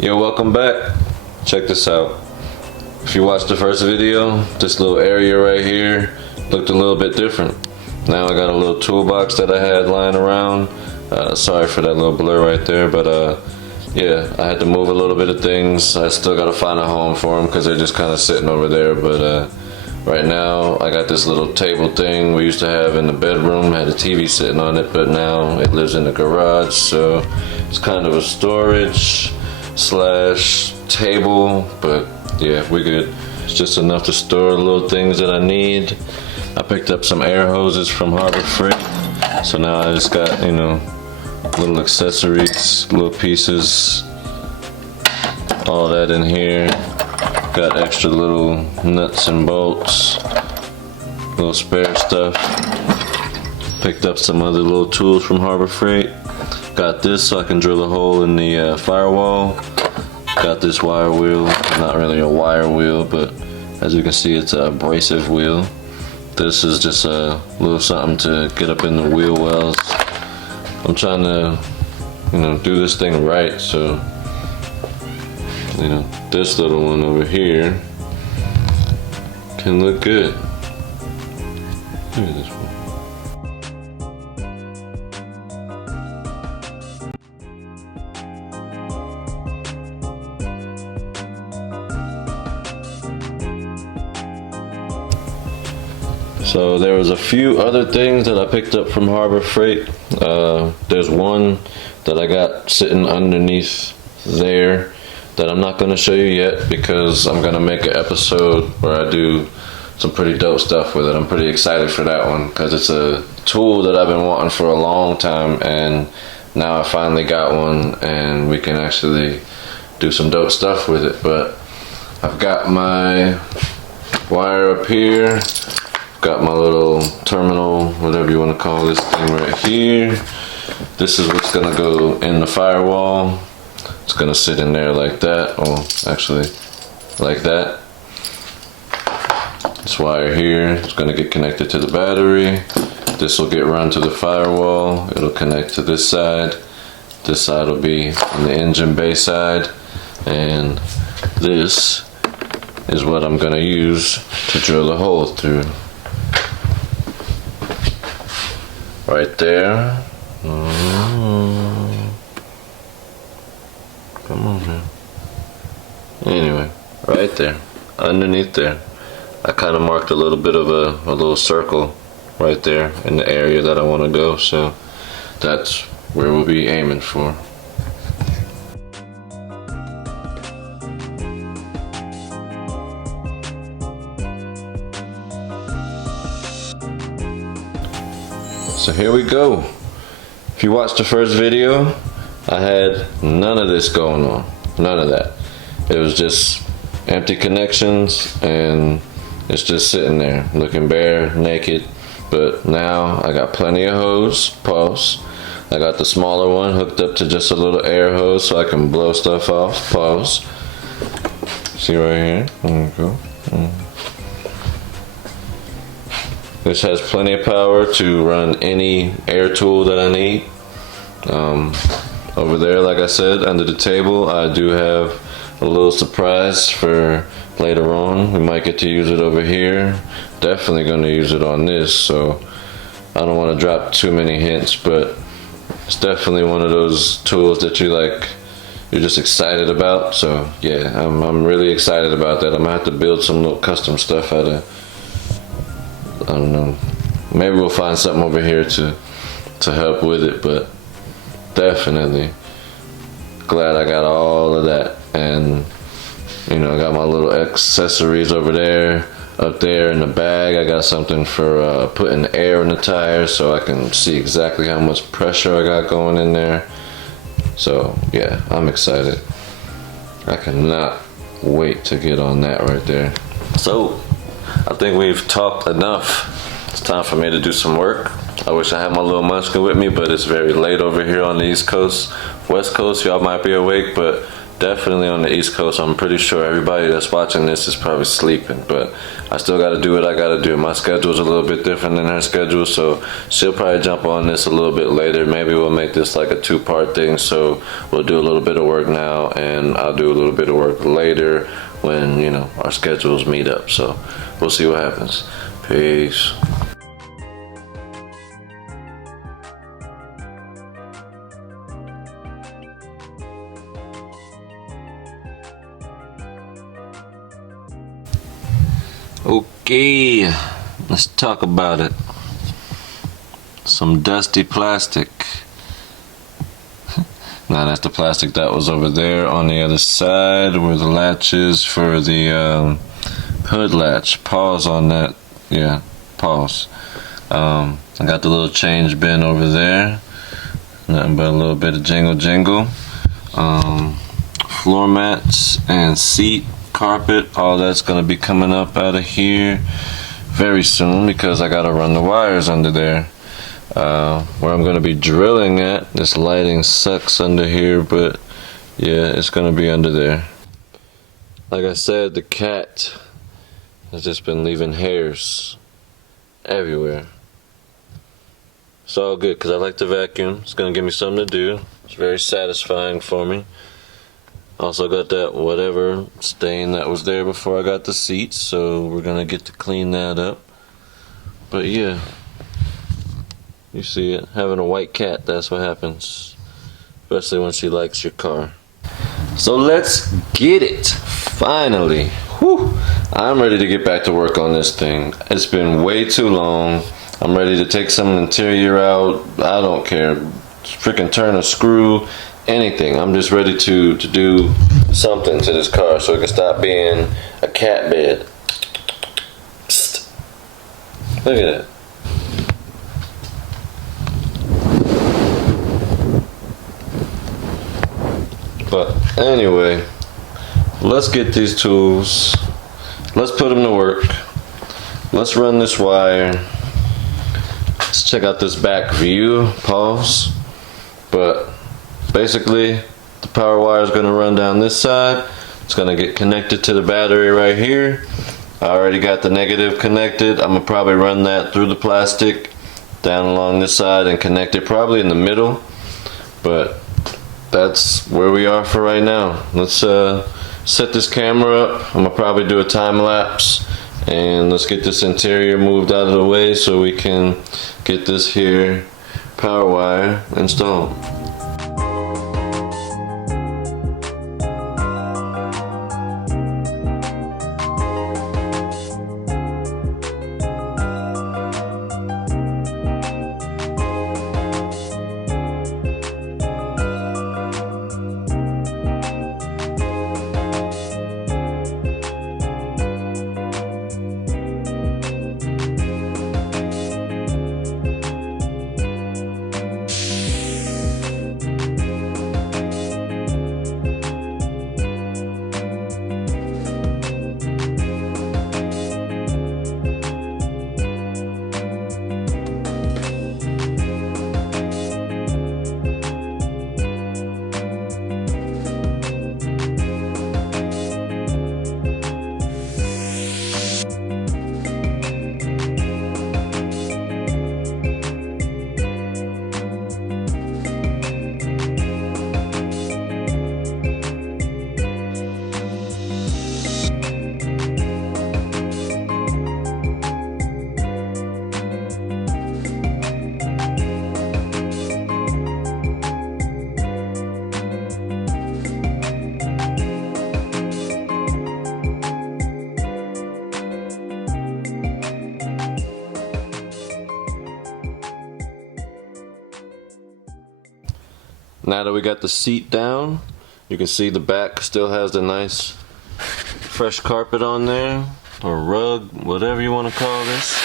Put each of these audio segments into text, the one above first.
Yo, welcome back. Check this out. If you watched the first video, this little area right here looked a little bit different. Now I got a little toolbox that I had lying around. Sorry for that little blur right there, but yeah, I had to move a little bit of things. I still gotta find a home for them because they're just kind of sitting over there, but right now I got this little table thing we used to have in the bedroom. Had a TV sitting on it, but now it lives in the garage, so it's kind of a storage slash table, but yeah, we're good. It's just enough to store little things that I need. I picked up some air hoses from Harbor Freight, so now I just got, you know, little accessories, little pieces, all that in here. Got extra little nuts and bolts, little spare stuff. Picked up some other little tools from Harbor Freight. Got this so I can drill a hole in the firewall. Got this wire wheel, not really a wire wheel, but as you can see it's an abrasive wheel. This is just a little something to get up in the wheel wells. I'm trying to, you know, do this thing right, so, you know, this little one over here can look good. Look at this one. So there was a few other things that I picked up from Harbor Freight. There's one that I got sitting underneath there that I'm not going to show you yet because I'm going to make an episode where I do some pretty dope stuff with it. I'm pretty excited for that one because it's a tool that I've been wanting for a long time, and now I finally got one and we can actually do some dope stuff with it. But I've got my wire up here. Got my little terminal, whatever you want to call this thing right here. This is what's gonna go in the firewall. It's gonna sit in there like that, or actually like that. This wire here is gonna get connected to the battery. This will get run to the firewall. It'll connect to this side. This side will be on the engine bay side, and this is what I'm gonna use to drill a hole through. Right there. Come on, man. Anyway, right there, underneath there, I kind of marked a little bit of a little circle right there in the area that I want to go, so that's where we'll be aiming for. So here we go. If you watched the first video, I had none of this going on. None of that. It was just empty connections and it's just sitting there looking bare, naked. But now I got plenty of hose, pause. I got the smaller one hooked up to just a little air hose so I can blow stuff off, pause. See right here? There we go. This has plenty of power to run any air tool that I need. Over there, like I said, under the table, I do have a little surprise for later on. We might get to use it over here. Definitely going to use it on this, so I don't want to drop too many hints, but it's definitely one of those tools that you're just excited about. So yeah, I'm really excited about that. I'm gonna have to build some little custom stuff out of, I don't know, maybe we'll find something over here to help with it, but definitely glad I got all of that. And you know, I got my little accessories over there. Up there in the bag, I got something for putting air in the tires so I can see exactly how much pressure I got going in there. So yeah, I'm excited. I cannot wait to get on that right there. So I think we've talked enough. It's time for me to do some work. I wish I had my little Munchkin with me, but it's very late over here on the East Coast. West Coast, y'all might be awake, but definitely on the East Coast. I'm pretty sure everybody that's watching this is probably sleeping, but I still got to do what I got to do. My schedule's a little bit different than her schedule, so she'll probably jump on this a little bit later. Maybe we'll make this like a 2-part thing, so we'll do a little bit of work now and I'll do a little bit of work later when, you know, our schedules meet up. So we'll see what happens. Peace. Okay, let's talk about it. Some dusty plastic. Now that's the plastic that was over there on the other side where the latch is for the hood latch. Pause on that. Yeah, pause. I got the little change bin over there. Nothing but a little bit of jingle. Floor mats and seat carpet, all that's gonna be coming up out of here very soon because I gotta run the wires under there. Where I'm gonna be drilling at, this lighting sucks under here, but yeah, it's gonna be under there. Like I said, the cat has just been leaving hairs everywhere. It's all good because I like to vacuum. It's gonna give me something to do. It's very satisfying for me. Also got that whatever stain that was there before I got the seats, so we're gonna get to clean that up. But yeah, you see it, having a white cat, that's what happens, especially when she likes your car. So let's get it, finally. Whew. I'm ready to get back to work on this thing. It's been way too long. I'm ready to take some interior out. I don't care, freaking turn a screw, anything. I'm just ready to do something to this car so it can stop being a cat bed. Psst. Look at that. But anyway, let's get these tools. Let's put them to work. Let's run this wire. Let's check out this back view. Pause. But basically, the power wire is going to run down this side. It's going to get connected to the battery right here. I already got the negative connected. I'm going to probably run that through the plastic down along this side and connect it probably in the middle. But that's where we are for right now. Let's set this camera up. I'm going to probably do a time lapse. And let's get this interior moved out of the way so we can get this here power wire installed. Now that we got the seat down, you can see the back still has the nice fresh carpet on there, or rug, whatever you want to call this.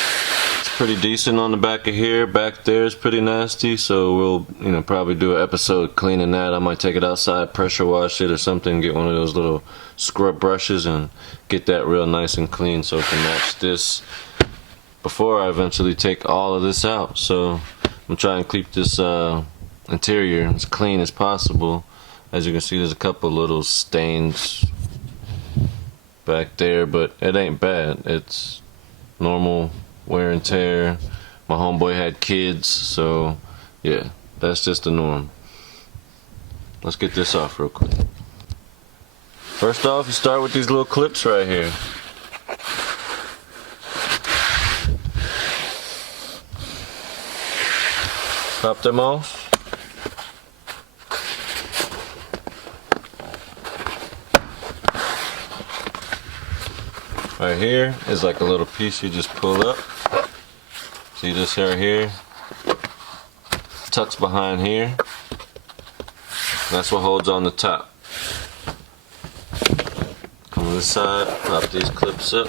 It's pretty decent on the back of here. Back there is pretty nasty, so we'll probably do an episode cleaning that. I might take it outside, pressure wash it or something, get one of those little scrub brushes and get that real nice and clean so it can match this before I eventually take all of this out. So I'm trying to keep this interior as clean as possible, As you can see, there's a couple little stains back there, but it ain't bad. It's normal wear and tear. My homeboy had kids, so yeah, that's just the norm. Let's get this off real quick. First off, you start with these little clips right here. Pop them off. Right here is like a little piece you just pull up. See this hair here? Tucks behind here. That's what holds on the top. Come on this side, pop these clips up.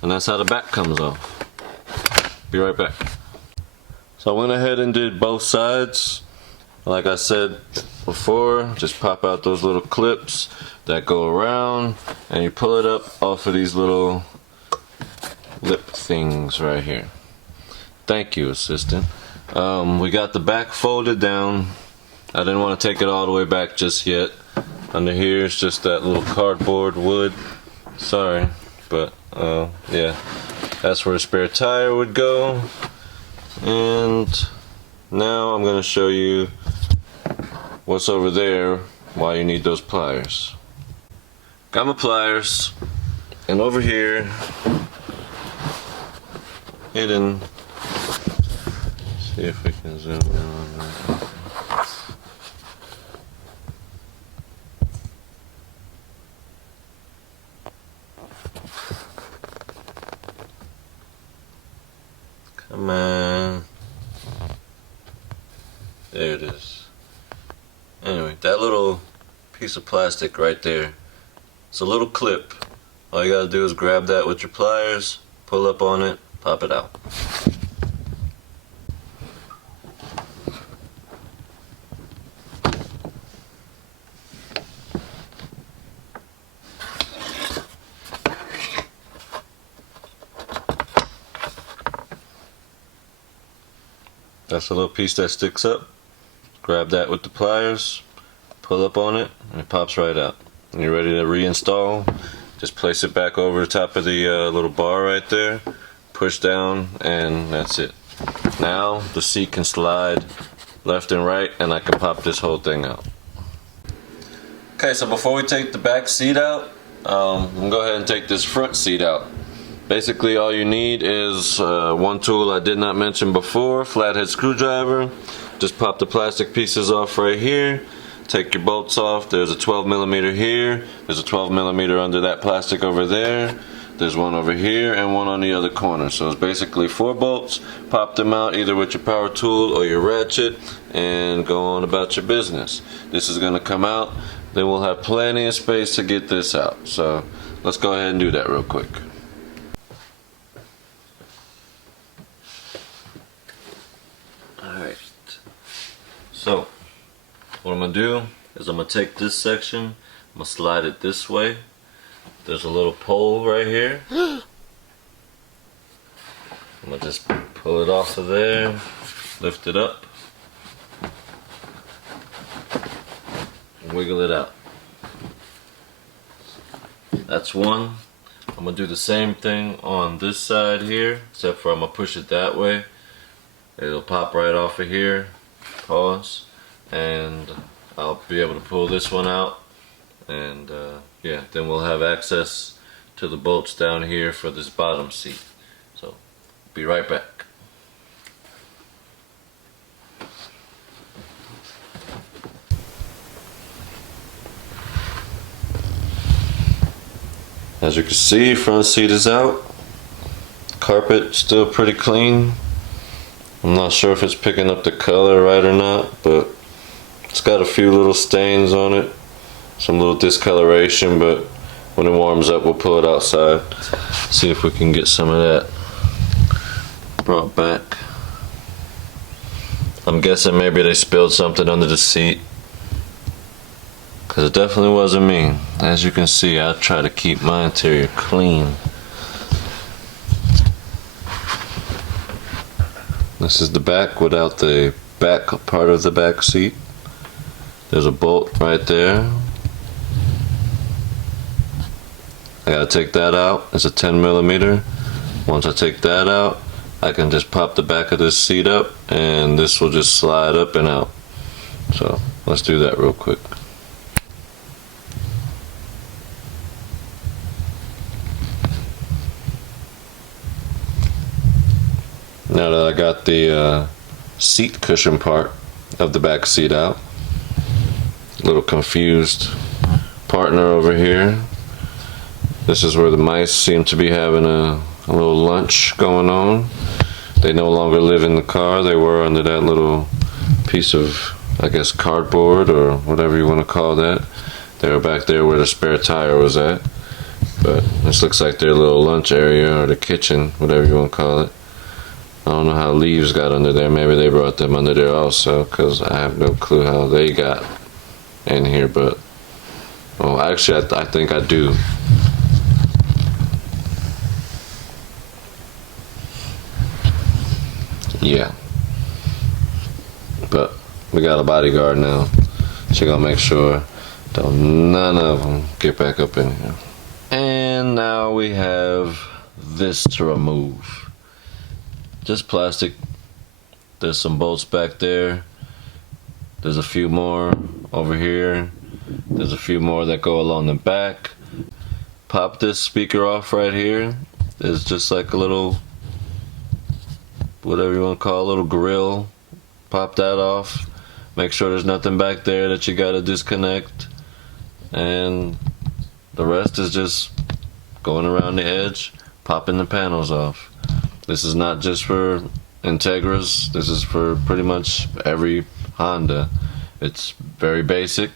And that's how the back comes off. Be right back. So I went ahead and did both sides. Like I said before, just pop out those little clips that go around and you pull it up off of these little lip things right here. Thank you, assistant. We got the back folded down. I didn't want to take it all the way back just yet. Under here is just that little cardboard wood. Sorry, but yeah, that's where a spare tire would go. And now I'm going to show you what's over there, why you need those pliers. Got my pliers, and over here, hidden, see if we can zoom in on that. Come on. There it is. Anyway, that little piece of plastic right there, it's a little clip. All you gotta do is grab that with your pliers, pull up on it, pop it out. That's a little piece that sticks up. Grab that with the pliers, pull up on it, and it pops right out. And you're ready to reinstall. Just place it back over the top of the little bar right there, push down, and that's it. Now the seat can slide left and right, and I can pop this whole thing out. Okay, so before we take the back seat out, I'm gonna go ahead and take this front seat out. Basically all you need is one tool I did not mention before, flathead screwdriver. Just pop the plastic pieces off right here, take your bolts off. There's a 12mm here, there's a 12mm under that plastic over there, there's one over here and one on the other corner. So it's basically 4 bolts. Pop them out either with your power tool or your ratchet and go on about your business. This is going to come out, then we'll have plenty of space to get this out. So let's go ahead and do that real quick. Alright, so what I'm going to do is I'm going to take this section, I'm going to slide it this way. There's a little pole right here. I'm going to just pull it off of there, lift it up, and wiggle it out. That's one. I'm going to do the same thing on this side here, except for I'm going to push it that way. It'll pop right off of here, pause, and I'll be able to pull this one out, and yeah, then we'll have access to the bolts down here for this bottom seat. So, be right back. As you can see, front seat is out. Carpet still pretty clean. I'm not sure if it's picking up the color right or not, but it's got a few little stains on it, some little discoloration, but when it warms up we'll pull it outside, see if we can get some of that brought back. I'm guessing maybe they spilled something under the seat, because it definitely wasn't me. As you can see, I try to keep my interior clean. The This is the back without the back part of the back seat. There's a bolt right there. I gotta take that out. It's a 10mm. Once I take that out, I can just pop the back of this seat up and this will just slide up and out. So let's do that real quick. Now that I got the seat cushion part of the back seat out, a little confused partner over here. This is where the mice seem to be having a little lunch going on. They no longer live in the car. They were under that little piece of, I guess, cardboard or whatever you want to call that. They were back there where the spare tire was at. But this looks like their little lunch area or the kitchen, whatever you want to call it. I don't know how leaves got under there. Maybe they brought them under there also, because I have no clue how they got in here. But, well, actually, I think I do. Yeah. But we got a bodyguard now. She gonna make sure don't none of them get back up in here. And now we have this to remove. Just plastic. There's some bolts back there. There's a few more over here. There's a few more that go along the back. Pop this speaker off right here. There's just like a little, whatever you want to call it, a little grill. Pop that off. Make sure there's nothing back there that you gotta disconnect. And the rest is just going around the edge, popping the panels off. This is not just for Integras. This is for pretty much every Honda. It's very basic.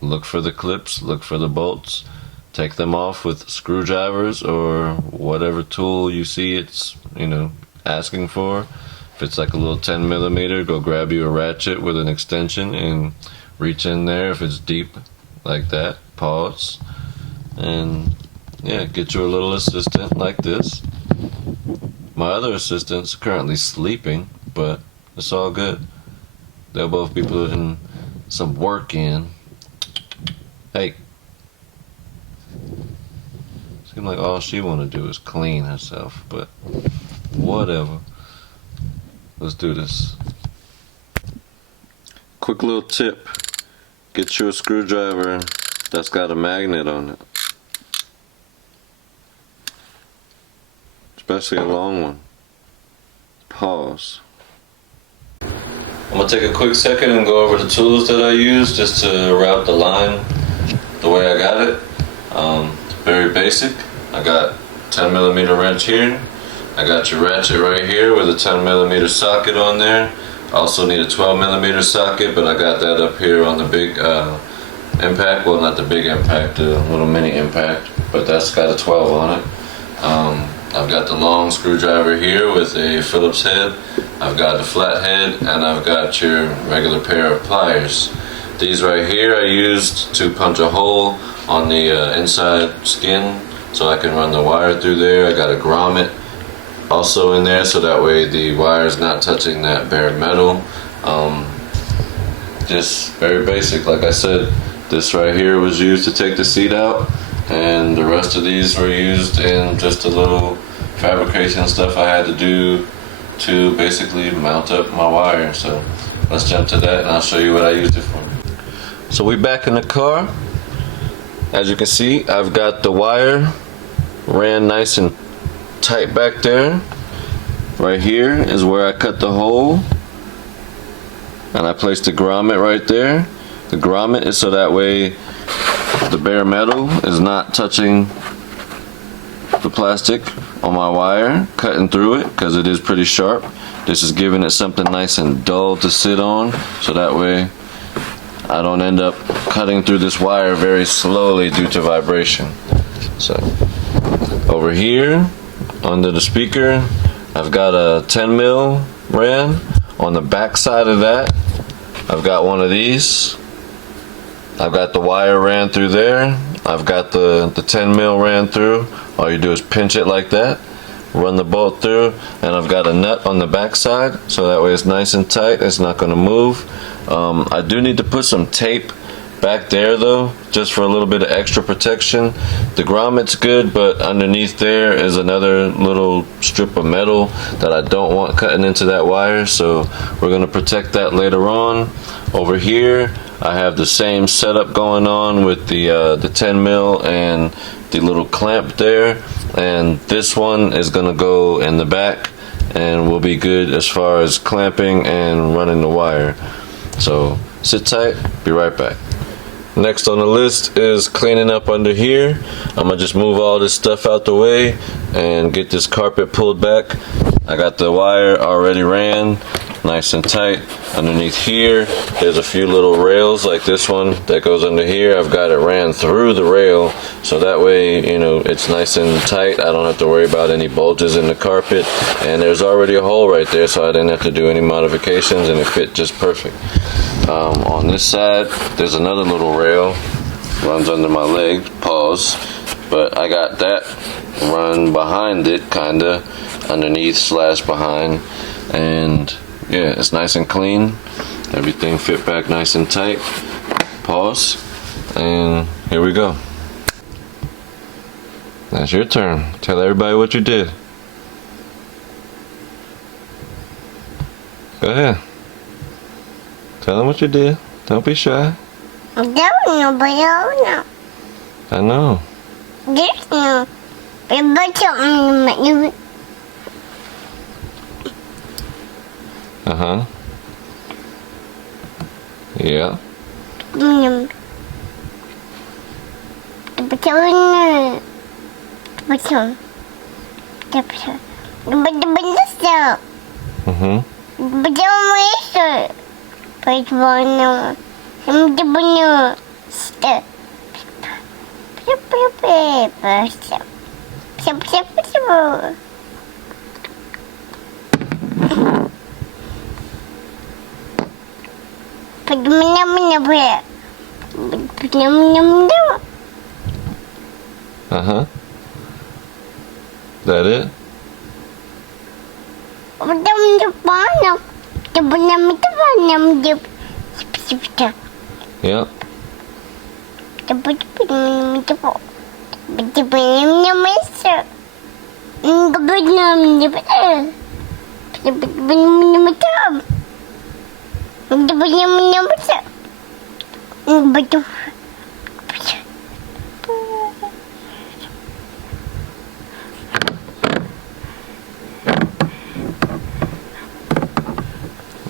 Look for the clips, look for the bolts. Take them off with screwdrivers or whatever tool you see it's, asking for. If it's like a little 10mm, go grab you a ratchet with an extension and reach in there. If it's deep like that, pause. And yeah, get you a little assistant like this. My other assistant's currently sleeping, but it's all good. They'll both be putting some work in. Hey. Seems like all she want to do is clean herself, but whatever. Let's do this. Quick little tip. Get you a screwdriver that's got a magnet on it. Especially a long one. Pause. I'm gonna take a quick second and go over the tools that I use just to route the line the way I got it. Very basic. I got 10mm wrench here. I got your ratchet right here with a 10mm socket on there. I also need a 12mm socket, but I got that up here on the big impact. Well, not the big impact, the little mini impact, but that's got a 12 on it. I've got the long screwdriver here with a Phillips head. I've got the flat head, and I've got your regular pair of pliers. These right here I used to punch a hole on the inside skin so I can run the wire through there. I got a grommet also in there so that way the wire is not touching that bare metal. Just very basic. Like I said, this right here was used to take the seat out, and the rest of these were used in just a little fabrication stuff I had to do to basically mount up my wire. So let's jump to that and I'll show you what I used it for. So we back in the car. As you can see, I've got the wire ran nice and tight back there. Right here is where I cut the hole, and I placed the grommet right there. The grommet is so that way the bare metal is not touching the plastic on my wire, cutting through it, because it is pretty sharp. This is giving it something nice and dull to sit on, so that way I don't end up cutting through this wire very slowly due to vibration. So over here under the speaker, I've got a 10mm ran. On the back side of that, I've got one of these. I've got the wire ran through there. I've got the 10mm ran through. All you do is pinch it like that, run the bolt through, and I've got a nut on the back side, so that way it's nice and tight, it's not going to move. I do need to put some tape back there though, just for a little bit of extra protection. The grommet's good, but underneath there is another little strip of metal that I don't want cutting into that wire, so we're going to protect that later on. Over here I have the same setup going on with the 10 mil and the little clamp there, and this one is going to go in the back and will be good as far as clamping and running the wire. So sit tight, be right back. Next on the list is cleaning up under here. I'm gonna just move all this stuff out the way and get this carpet pulled back. I got the wire already ran nice and tight. Underneath here there's a few little rails like this one that goes under here. I've got it ran through the rail, so that way, you know, it's nice and tight. I don't have to worry about any bulges in the carpet, and there's already a hole right there, so I didn't have to do any modifications, and it fit just perfect. On this side there's another little rail, runs under my leg, pause, but I got that run behind it, kinda underneath / behind, and yeah, it's nice and clean. Everything fit back nice and tight. Pause, and here we go. That's your turn. Tell everybody what you did. Go ahead. Tell them what you did. Don't be shy. I don't know, but I don't know. I know. Just know. But something. Uh-huh. Yeah. Mm-hmm. Uh-huh. That it? Yep.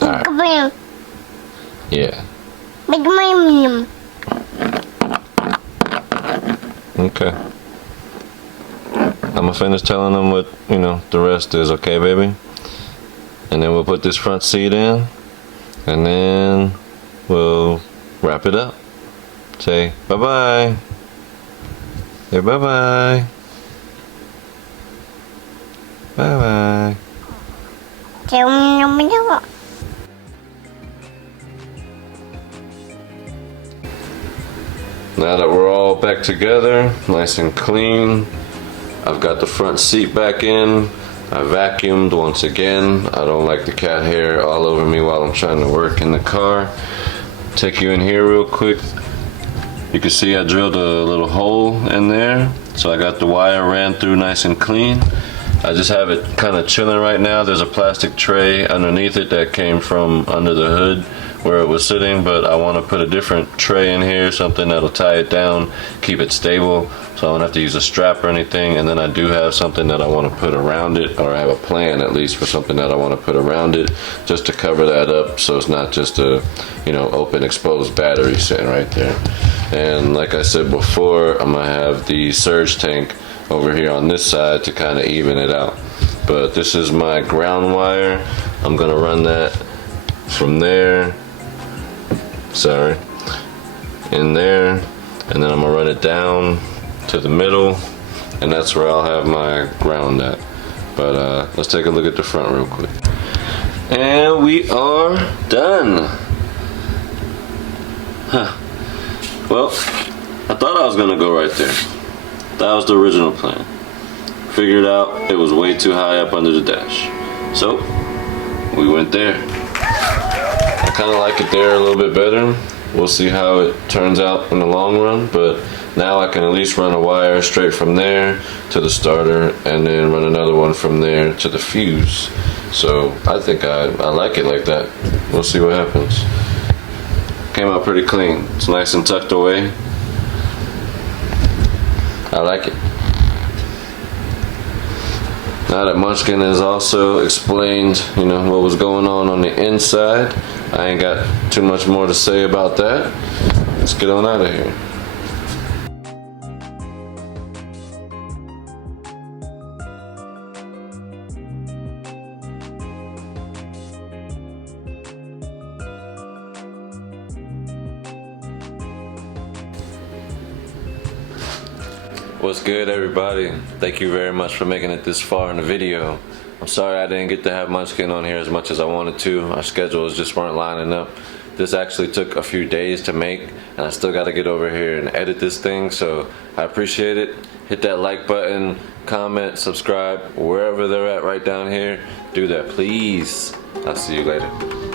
Alright. Yeah. Okay. I'm gonna finish telling them what, you know, the rest is, okay, baby? And then we'll put this front seat in, and then we'll wrap it up. Say bye-bye. Say bye-bye. Bye-bye. Now that we're all back together, nice and clean, I've got the front seat back in. I vacuumed once again. I don't like the cat hair all over me while I'm trying to work in the car. Take you in here real quick. You can see I drilled a little hole in there. So I got the wire ran through nice and clean. I just have it kind of chilling right now. There's a plastic tray underneath it that came from under the hood where it was sitting, but I want to put a different tray in here, something that'll tie it down, keep it stable, so I don't have to use a strap or anything. And then I do have something that I want to put around it, or I have a plan at least for something that I want to put around it, just to cover that up so it's not just a, you know, open exposed battery sitting right there. And like I said before, I'm gonna have the surge tank over here on this side to kind of even it out. But this is my ground wire. I'm gonna run that from there, in there, and then I'm gonna run it down to the middle, and that's where I'll have my ground at. But let's take a look at the front real quick. And we are done. Huh. Well, I thought I was gonna go right there. That was the original plan. figured out it was way too high up under the dash. So we went there. I kind of like it there a little bit better. We'll see how it turns out in the long run, but now I can at least run a wire straight from there to the starter and then run another one from there to the fuse. So I think I like it like that. We'll see what happens. Came out pretty clean. It's nice and tucked away. I like it. Now that Munchkin has also explained, what was going on the inside, I ain't got too much more to say about that. Let's get on out of here. What's good, everybody? Thank you very much for making it this far in the video. I'm sorry I didn't get to have Munchkin on here as much as I wanted to. Our schedules just weren't lining up. This actually took a few days to make, and I still got to get over here and edit this thing, so I appreciate it. Hit that like button, comment, subscribe, wherever they're at right down here. Do that, please. I'll see you later.